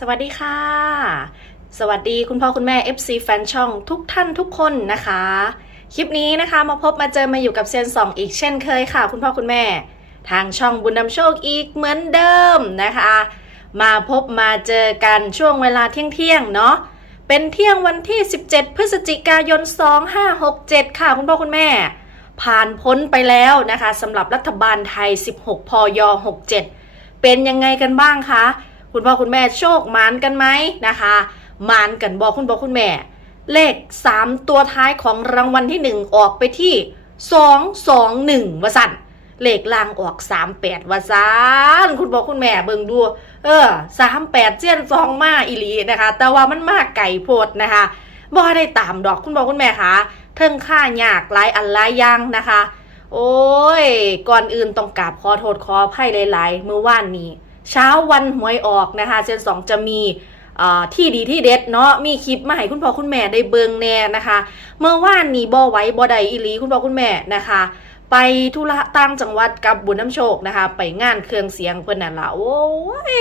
สวัสดีค่ะ สวัสดีคุณพ่อคุณแม่ FC แฟนช่องทุกท่านทุกคนนะคะ คลิปนี้นะคะมาพบมาเจอมาอยู่กับเซียนสองอีกเช่นเคยค่ะ คุณพ่อคุณแม่ ทางช่องบุญนำโชคอีกเหมือนเดิมนะคะ มาพบมาเจอกันช่วงเวลาเที่ยงๆเนาะเป็นเที่ยงวันที่ 17 พฤศจิกายน 2567 ค่ะ คุณพ่อคุณแม่ ผ่านพ้นไปแล้วนะคะสำหรับรัฐบาลไทย 16 พย 67 เป็นยังไงกันบ้างคะ คุณพ่อคุณแม่โชคหมานกันไหมนะคะหมานกันบอกคุณพ่อคุณแม่ เลข 3 ตัวท้ายของรางวัลที่ 1 ออกไปที่ 221วะสันเลขล่างออก38วะสันคุณพ่อคุณแม่เบิ่งดู เออ38เจียนซองมาอีหลีนะคะ แต่ว่ามันมากไก่โพดนะคะบ่ได้ตามดอกคุณพ่อคุณแม่คะเทิงค่ายากหลายอันหลายอย่างนะคะ โอ้ย ก่อนอื่นต้องกราบขอโทษขออภัยหลายๆเมื่อวานนี้ เช้าวันหวยออกนะคะเซนสองจะมีที่ดีที่เด็ดเนาะมีคลิปมาให้คุณพ่อคุณแม่ได้เบิงแน่นะคะ เมื่อวานนี้บ่ไว้บ่ได้อีลีคุณพ่อคุณแม่นะคะ ไปธุระต่างจังหวัดกับบุญน้ำโชคนะคะ ไปงานเครื่องเสียงเพิ่นน่ะละโอ้ย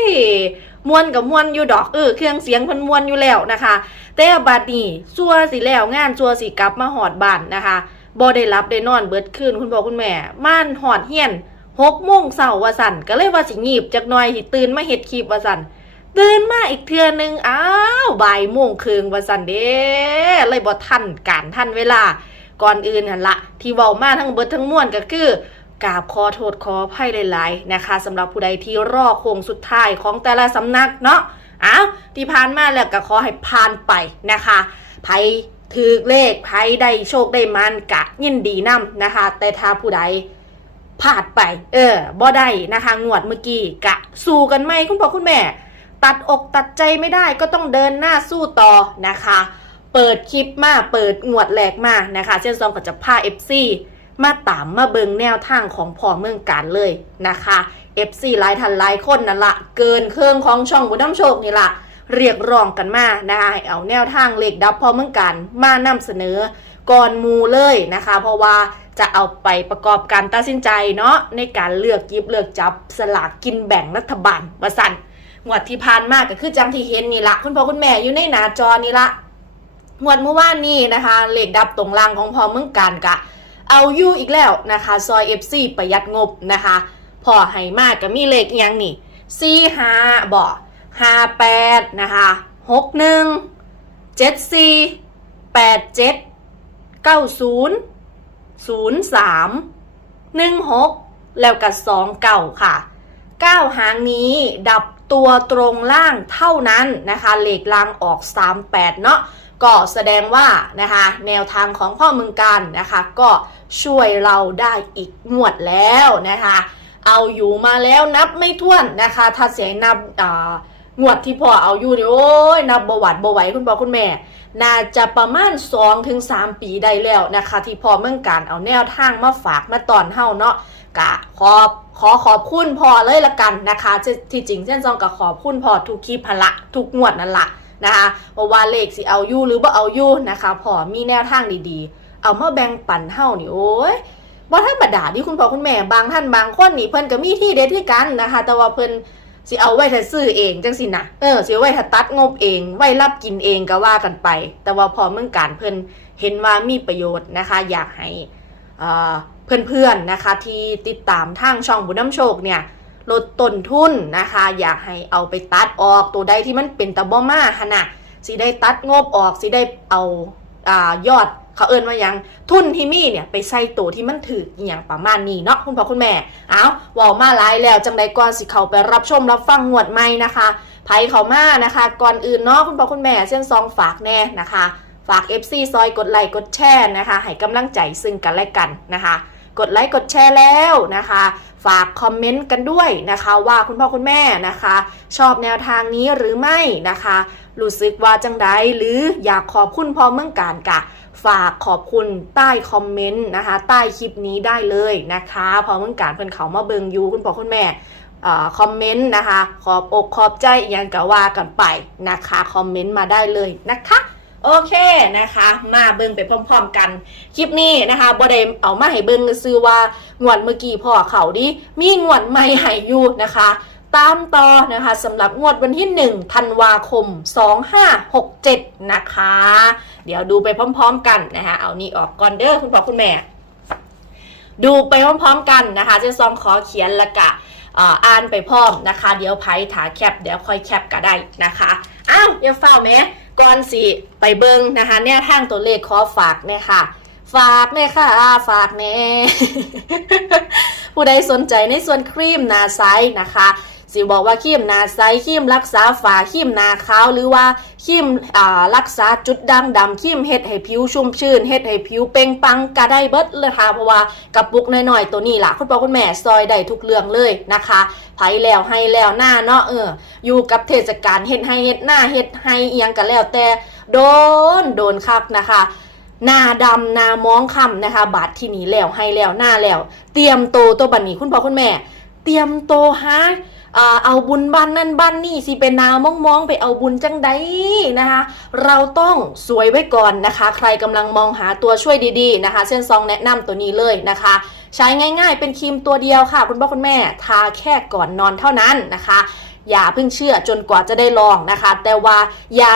มวนกับมวนอยู่ดอกเออเครื่องเสียงเพิ่นมวนอยู่แล้วนะคะ แต่บัดนี้ซัวสิแล้วงานซัวสิกลับมาหอดบ้านนะคะบ่ได้รับได้นอนเบิดคืนคุณพ่อคุณแม่ม่านหอดเฮียน หกโมงเสาร์ว่าสันก็เลยว่าสิงีบจักหน่อยสิตื่นมาเฮ็ดคลิปว่าสันตื่นมาอีกเทือนึงอ้าวบ่ายโมงครึ่งว่าสันเด้เลยบ่ทันการทันเวลาก่อนอื่นหั่นละที่เว้ามาทั้งเบิดทั้งมวลก็คือกราบขอโทษขออภัยหลายๆนะคะสำหรับผู้ใดที่รอโค้งสุดท้ายของแต่ละสำนักเนาะอ้าวที่ผ่านมาแล้วก็ขอให้ผ่านไปนะคะไผถือเลขไผได้โชคได้มันกะยินดีนํนะคะ แต่ถ้าผู้ใด พลาดไป เออบ่ได้นะคะงวดเมื่อกี้กะ สู้กันไหมคุณพ่อคุณแม่ ตัดอกตัดใจไม่ได้ก็ต้องเดินหน้าสู้ต่อนะคะ เปิดคลิปมาเปิดงวดแหลกมานะคะเช่นซองก็จะพา FC มาตามมาเบิงแนวทางของพ่อเมืองการเลยนะคะ FC หลายทันหลายคนนั่นละเกินเครื่องของช่องบุญน้ำโชคนี่ละเรียกร้องกันมานะคะเอาแนวทางเลขดับพ่อเมืองการมานำเสนอก่อนมูเลยนะคะ เพราะว่า จะเอาไปประกอบการตัดสินใจเนาะในการเลือกยิบเลือกจับสลากกินแบ่งรัฐบาลว่าสันงวดที่ผ่านมากก็คือจังที่เห็นนี่ละคุณพ่อคุณแม่อยู่ในหน้าจอนี่ละงวดเมื่อวานนี้นะคะเลขดับตรงล่างของพอเมืองการกะ เอาอยู่อีกแล้วนะคะ ซอย FC ประหยัดงบนะคะพอให้มากก็มีเลขยังนี่สี่ห้าบ่ห้าแปดนะคะหกหนึ่งเจ็ดสี่แปดเจ็ดเก้าศูนย์ ศูนย์สามหนึ่งหกแล้วกับสองเก่าค่ะเก้าหางนี้ดับตัวตรงล่างเท่านั้นนะคะเหล็กลางออกสามแปดเนาะก็แสดงว่านะคะแนวทางของพ่อเมืองการนะคะ ก็ช่วยเราได้อีกงวดแล้วนะคะ เอาอยู่มาแล้วนับไม่ถ้วนนะคะ ถ้าเสียนับงวดที่พ่อเอาอยู่เนี่โอ้ยนับบหวัดบไหวคุณพ่อคุณแม่ น่าจะประมาณ2ถึง3ปีได้แล้วนะคะ ที่พ่อเมืองการเอาแนวทางมาฝากมาตอนเฮาเนาะกะขอบขอขอบคุณพ่อเลยละกันนะคะ ที่จริงเส้นซองกับขอบคุณพ่อทุกคลิปพนละทุกงวดนั่นละนะคะเพราะว่าเลขสิเอายู่หรือบ่เอายู่นะคะพ่อมีแนวทางดีๆ เอามาแบ่งปันเฮานี่โอ้ยบ่ธรรมดาที่คุณพ่อคุณแม่บางท่านบางคนนี่เพิ่นก็มีที่เด็ดที่กันนะคะ แต่ว่าเพิ่น สิเอาไว้ถ้าซื้อเองจังสินะเออสิเอาไว้ถ้าตัดงบเอง ไว้รับกินเองก็ว่ากันไป แต่ว่าพอเมืองการเพิ่นเห็นว่ามีประโยชน์นะคะ อยากให้เพื่อนๆนะคะที่ติดตามทางช่องบุญน้ำโชคเนี่ยลดต้นทุนนะคะ อยากให้เอาไปตัดออกตัวใดที่มันเป็นตะบ่มาหนนะสิได้ตัดงบออกสิได้เอาอ่ายอด เขาเอิ้นว่ายังทุนที่มีเนี่ยไปใส่ตัวที่มันถืออย่างประมาณนี้เนาะคุณพ่อคุณแม่เอาว่ามาหลแล้วจังใดก่อนสิเขาไปรับชมรับฟังงวดใหม่นะคะไผเขามานะคะ ก่อนอื่นเนาะคุณพ่อคุณแม่เส้นซองฝากแน่นะคะ ฝาก FC ซอยกดไลค์กดแชร์นะคะให้กำลังใจซึ่งกันและกันนะคะกดไลค์กดแชร์แล้วนะคะ ฝากคอมเมนต์กันด้วยนะคะ ว่าคุณพ่อคุณแม่นะคะ ชอบแนวทางนี้หรือไม่นะคะรู้สึกว่าจังใดหรืออยากขอบคุณพ่อเมืองการกะ ฝากขอบคุณใต้คอมเมนต์นะคะ ใต้คลิปนี้ได้เลยนะคะพอเมื่อการเพิ่นเขามาเบิงยูคุณพ่อคุณแม่อคอมเมนต์นะคะ ขอบอกขอบใจยังกะว่ากันไปนะคะ คอมเมนต์มาได้เลยนะคะโอเคนะคะ มาเบิ่งไปพร้อม ๆ กัน คลิปนี้นะคะบอดเอามาให้เบิ่งซื้อว่างวดเมื่อกี้พ่อเขาดิมีงวดใหม่ให้อยู่นะคะ ตามต่อนะคะสำหรับงวดวันที่1ธันวาคม 2567 นะคะ เดี๋ยวดูไปพร้อมๆกันนะคะเอานี่ออกก่อนเด้อคุณพ่อคุณแม่ ดูไปพร้อมๆกันนะคะเจะซองขอเขียนละกะอ่ออ่านไปพร้อมนะคะ เดี๋ยวไพ่ถาแคปเดี๋ยวค่อยแคปก็ได้นะคะอ้าวอย่าเฝ้าแหมก่อนสิไปเบิงนะคะแนวทางตัวเลขขอฝากเนี่ยค่ะ ฝากเนี่ยค่ะฝากแน่ผู้ใดสนใจในส่วนครีมนาไซนะคะ สิบอกว่าครีมนาไซส์ครีมรักษาฝาครีมนาขาวหรือว่าครีมอ่ารักษาจุดด่างดำครีมเฮ็ดให้ผิวชุ่มชื่นเฮ็ดให้ผิวเป่งปังก็ได้เบิดเลยค่ะเพราะว่ากระปุกน้อยๆตัวนี้ล่ะคุณพ่อคุณแม่ซอยได้ทุกเรื่องเลยนะคะไผแล้วให้แล้วหน้าเนาะเอออยู่กับเทศกาลเฮ็ดให้เฮ็ดหน้าเฮ็ดให้เอียงกันแล้วแต่โดนโดนคักนะคะหน้าดำหน้ามองคำนะคะ บาดที่นี้แล้วให้แล้วหน้าแล้ว เตรียมโตตัวบันนี้คุณพ่อคุณแม่ เตรียมโตวหา อ่าเอาบุญบ้านนั่นบ้านนี่สิเป็นนามองมองๆไปเอาบุญจังใดนะคะ เราต้องสวยไว้ก่อนนะคะ ใครกำลังมองหาตัวช่วยดีๆนะคะ เส้นซองแนะนำตัวนี้เลยนะคะ ใช้ง่าย ๆ เป็นครีมตัวเดียวค่ะ คุณพ่อคุณแม่ทาแค่ก่อนนอนเท่านั้นนะคะอย่าเพิ่งเชื่อจนกว่าจะได้ลองนะคะ แต่ว่าอย่า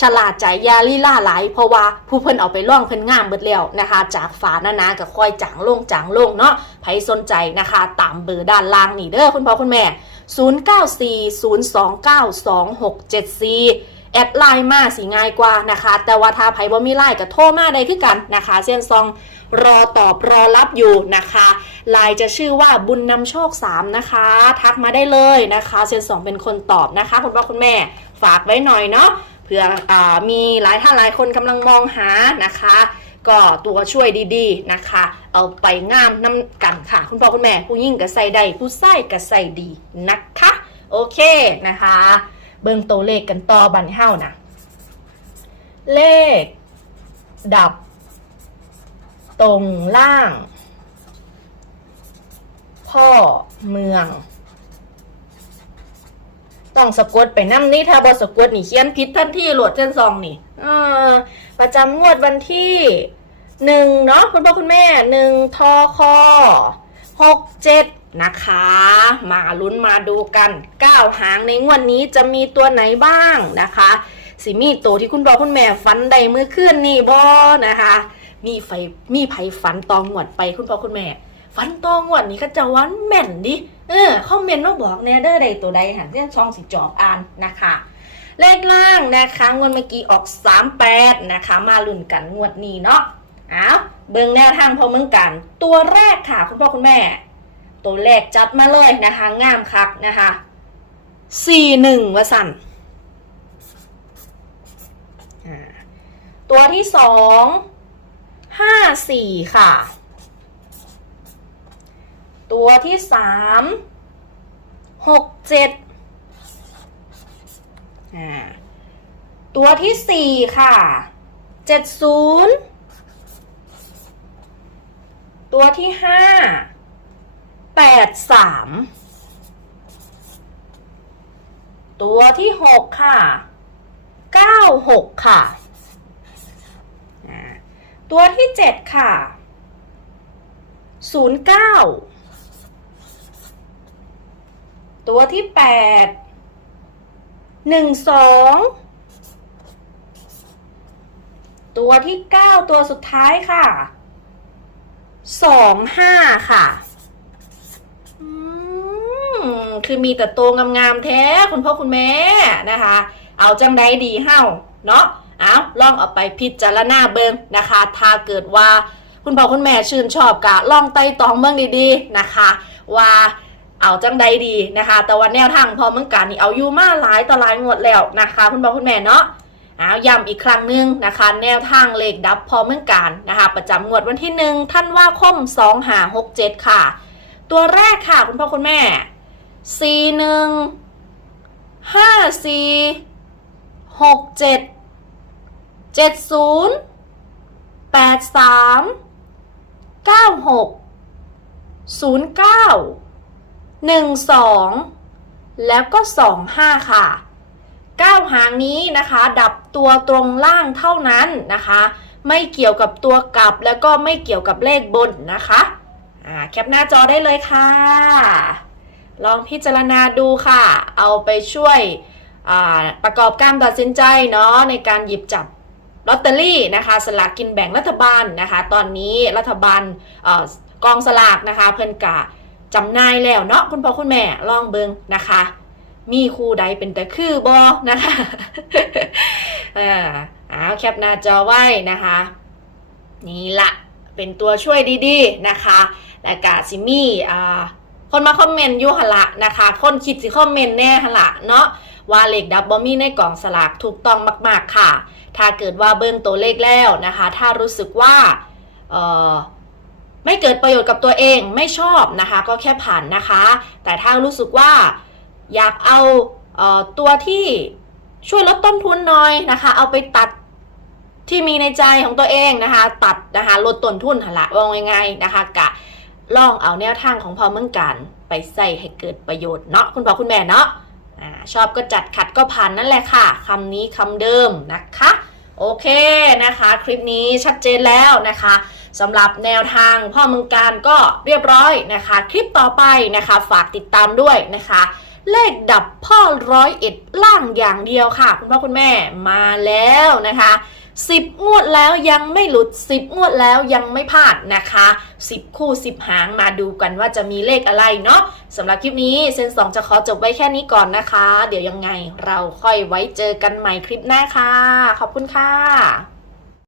ฉลาดใจอย่าลี่ล่าไหลเพราะว่าผู้เพิ่นเอาไปล่องเพิ่นง่ามเบิดแล้วนะคะ จากฝาหนาๆกับค่อยจางลงจางลงเนาะใครสนใจนะคะ ตามเบอร์ด้านล่างนี่เด้อคุณพ่อคุณแม่ 0940292674แอดไลน์มาสิง่ายกว่านะคะ แต่ว่าถ้าไผบ่มีไลน์ก็โทรมาได้คือกันนะคะเส้นซองรอตอบรอรับอยู่นะคะไลน์จะชื่อว่าบุญนำโชค 3 นะคะ ทักมาได้เลยนะคะเส้นสองเป็นคนตอบนะคะ คุณพ่อคุณแม่ฝากไว้หน่อยเนาะเผื่ออมีหลายท่านหลายคนกำลังมองหานะคะ ก็ตัวช่วยดีๆนะคะ เอาไปงามน้ำกันค่ะ คุณพ่อคุณแม่ ผู้ยิ่งกับใส่ได้ผู้ใส่กับใส่ดีนะคะ โอเคนะคะ เบิ่งตัวเลขกันต่อบันเฮานะเลข ดับ ตรงล่าง พ่อเมือง ต้องสะกดไปน้ำนี่ถ้าบอสะกดนี่เขียนผิดทันทีโหลดเส้นซองนี่ประจำงวดวันที่ หนึ่งเนาะคุณพ่อคุณแม่หนึ่งทอคอหกเจ็ดนะคะ มาลุ้นมาดูกันเก้าหางในงวดนนี้จะมีตัวไหนบ้างนะคะสิมีตัวที่คุณพ่อคุณแม่ฝันใดมื่อคืนนี่บอนะคะ มีไฟมีไผฝันตองวดไปคุณพ่อคุณแม่ฝันตองวดนี่ก็จะวันแม่นดิเออคอมเมนต์มาบอกแน่เด้อใดตัวใดหันเส้นช่องสิจอบอ่านนะคะเลขล่างนะคะงวดเมื่อกี้ออก 38 นะคะ มาลุ้นกันงวดนี้เนาะ อ้าวเบิ่งแนวทางพอมึงกัน ตัวแรกค่ะคุณพ่อคุณแม่ ตัวแรกจัดมาเลยนะคะงามคักนะคะ41วสันตัวที่สองห้าสี่ค่ะ ตัวที่สามหกเจ็ดตัวที่สี่ค่ะเจ็ดศูนย์ ตัวที่ห้าแปดสามตัวที่หกค่ะเก้าหกค่ะ ตัวที่เจ็ดค่ะศูนย์เก้าตัวที่แปดหนึ่งสองตัวที่เก้าตัวสุดท้ายค่ะ สองห้าค่ะ คือมีแต่ตัวงามๆแท้คุณพ่อคุณแม่นะคะ เอาจังใดดีเฮ้าเนาะเอาลองเอาไปพิจารณาเบิงนะคะ ถ้าเกิดว่าคุณพ่อคุณแม่ชื่นชอบกะลองไต่ตองเบิงดีๆนะคะ ว่าเอาจังใดดีนะคะ แต่ว่าแนวทางพอเมืองกันนี่เอาอยู่มาหลายต่อหลายงวดแล้วนะคะ คุณพ่อคุณแม่เนาะ อาย้ำอีกครั้งหนึ่งนะคะ แนวทางเลขดับพอเมืองกันนะคะ ประจำงวดวันที่หนึ่งท่านว่าคมสองหาหกเจ็ดค่ะ ตัวแรกค่ะคุณพ่อคุณแม่สี่หนึ่งห้าสี่หกเจ็ดเจ็ดศูนย์แปดสามเก้าหกศูนย์เก้าหนึ่งสองแล้วก็สองห้าค่ะ หางนี้นะคะ ดับตัวตรงล่างเท่านั้นนะคะ ไม่เกี่ยวกับตัวกลับแล้วก็ไม่เกี่ยวกับเลขบนนะคะอ่าแคปหน้าจอได้เลยค่ะ ลองพิจารณาดูค่ะ เอาไปช่วยประกอบการตัดสินใจเนาะในการหยิบจับลอตเตอรี่นะคะสลากกินแบ่งรัฐบาลนะคะ ตอนนี้รัฐบาลกองสลากนะคะ เพิ่นกะจำนายแล้วเนาะคุณพ่อคุณแม่ลองเบิงนะคะ มีคู่ใดเป็นแต่คือบอนะคะอ่าเอาแคปหน้าจอไว้นะคะ นี่ละเป็นตัวช่วยดีๆนะคะและกาซิมี่อ่าคนมาคอมเมนต์ยุหละนะคะ คนคิดสิคอมเมนต์แน่หละเนาะว่าเลขดับบอมี่ในกล่องสลากถูกต้องมาก ๆค่ะ ถ้าเกิดว่าเบิ้งตัวเลขแล้วนะคะ ถ้ารู้สึกว่าเอ่อไม่เกิดประโยชน์กับตัวเองไม่ชอบนะคะ ก็แค่ผ่านนะคะ แต่ถ้ารู้สึกว่า อยากเอาเออตัวที่ช่วยลดต้นทุนหน่อยนะคะ เอาไปตัดที่มีในใจของตัวเองนะคะ ตัดนะคะลดต้นทุนหละว่ายังไงนะคะกะลองเอาแนวทางของพอเมืองกันไปใส่ให้เกิดประโยชน์เนาะคุณพ่อคุณแม่เนาะชอบก็จัดขัดก็ผ่านนั่นแหละค่ะคำนี้คำเดิมนะคะ โอเคนะคะ คลิปนี้ชัดเจนแล้วนะคะสำหรับแนวทางพ่อเมืองการก็เรียบร้อยนะคะ คลิปต่อไปนะคะ ฝากติดตามด้วยนะคะ เลขดับพ่อร้อยเอ็ดล่างอย่างเดียวค่ะ คุณพ่อคุณแม่มาแล้วนะคะ10งวดแล้วยังไม่หลุด10งวดแล้วยังไม่พลาดนะคะ10คู่10หางมาดูกันว่าจะมีเลขอะไรเนาะสำหรับคลิปนี้เซนสองจะขอจบไว้แค่นี้ก่อนนะคะ เดี๋ยวยังไงเราค่อยไว้เจอกันใหม่คลิปหน้าค่ะ ขอบคุณค่ะ